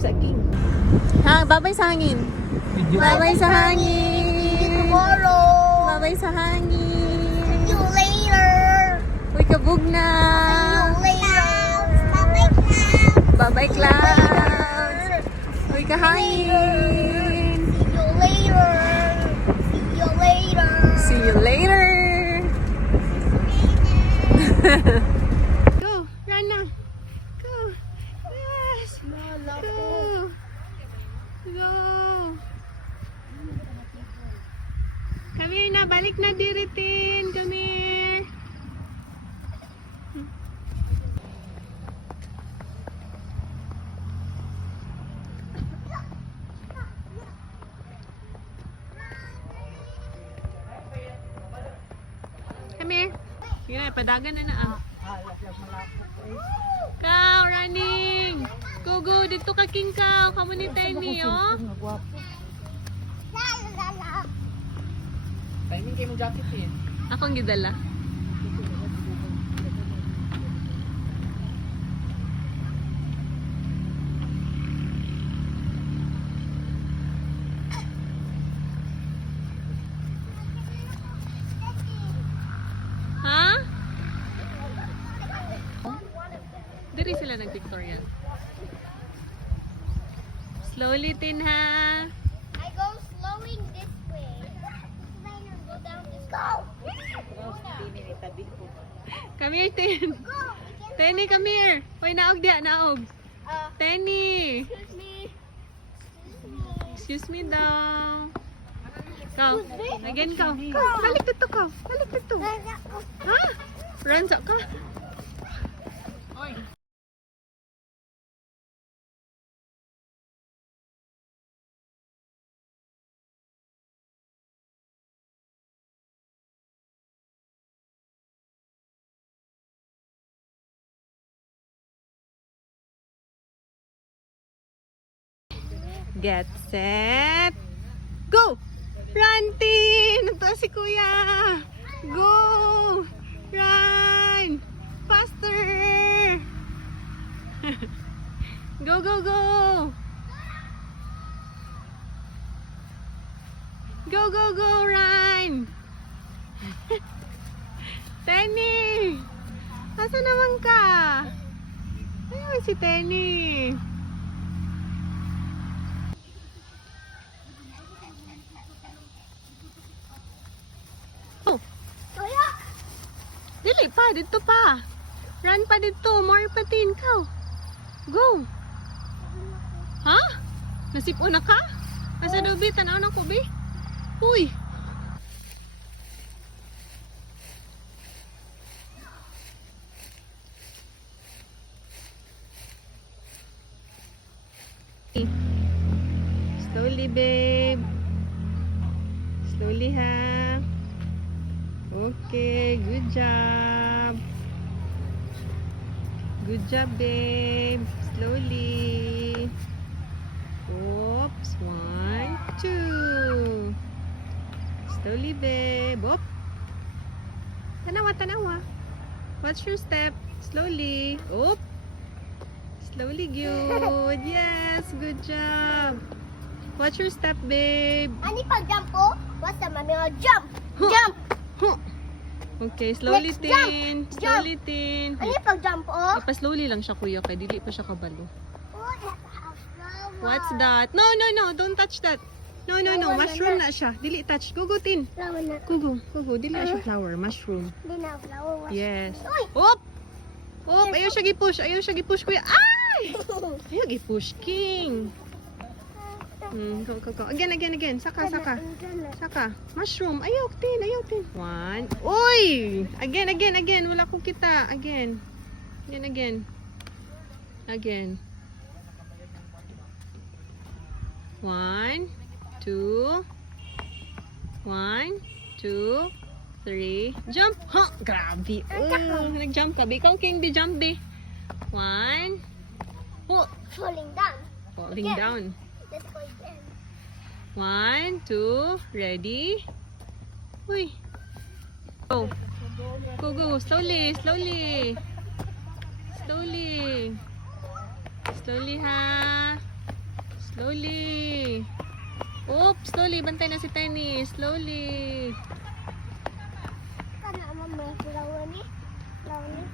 sa king. Ha, babay sa hangin. Babay sa hangin. Tomorrow. Babay sa hangin. See you later. Uy, kabog na. See you later. Bye-bye, Babay clouds. Uy, kahangin. See you later. See you later. See you later. Go, run na. Go. Yes. Go. Go. Come here na, balik na diritin. Come here. Come here. Sige na, padagan na na. Cow, running. Go, go. Dito ka, King Cow. Kamu ni Tiny, oh. Timing kayo mong jacket eh. Akong gidala. Ha? Diri sila nag-pictorial. Slowly, Tin, ha? I go slowing this way. Go down this way. Go! Come here, Tin. Go! Tenny, come here. Hoy, naog diha, naog. Tenny. Excuse me. Excuse me daw. Kau. Again, kau. Balik dito, kau. Balik dito. Ha? Ransa ka? Oy! Get set. Go! Run, Tin! Ito si Kuya. Go! Run! Faster! Go, go, go! Go, go, go! Run! Tenny! Asa naman ka? Ayun si Tenny. Oh, Kuya! dili pa, dito pa. Run pa dito, more patin ka. Go. Ha? Nasipo na ka? Asa daw bi, tanaw na ko bi. Uy. Slowly, babe. Slowly, ha. Okay, good job. Good job, babe. Slowly. Oops. 1, 2. Slowly, babe. Op. Tanawa, tanawa. What's your step? Slowly. Op. Slowly, good. Yes, good job. What's your step, babe? Ani pag-jump ko? What's the mami? Jump! Huh. Jump! Huh. Okay, slowly, Next, Tin. jump. Slowly, Tin. Ani pag-jump ko? Pa-slowly lang siya, kuya, kaya dili pa siya kabalo. Oh, that's a flower. What's that? No, no, no. Don't touch that. No, no, no. Flower na Mushroom na. na siya. Dili touch. Gugu, Tin. Flower na. Gugu, gugu. Dili na siya flower. Mushroom. Hindi na flower. Yes. Uy! Op! Op! Ayaw siya gi-push. Ayaw siya gi-push, kuya. Ay! Ayaw gi-push, King. Go, go, go. Again, again, again. Saka, saka. Saka. Mushroom. Ayaw, Tin. Ayaw, Tin. 1. Uy! Again, again, again. Wala ko kita. Again. Again, again. Again. 1, 2. 1, 2, 3. Jump! Ha! Grabe. Nag-jump ka. Ikaw, King, di jump, di. 1. Oh! Falling down. Falling Again. down. Let's go again. 1, 2, ready? Uy. Go. Go, go. Slowly, slowly. Slowly. Slowly, ha. Slowly. Oops, slowly. Bantay na si Tenny. Slowly. Kana mama flower ni. Flower ni.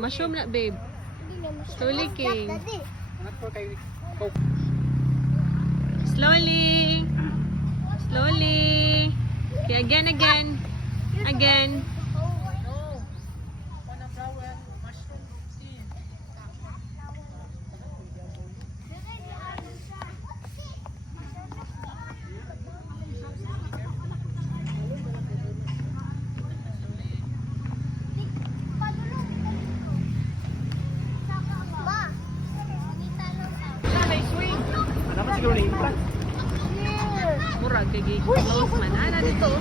Mushroom na, babe. Hindi na mo. Slowly, King. Daddy. Anak ko kay Coke. Slowly. Slowly. Okay, again. Again. No. One flower, mushroom seed. Ma. Kita lang sa. May swing. Ano man siguro ni Frank? Murag, kay close man. Ana dito.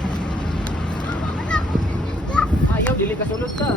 Ayaw dili ka sulod ka.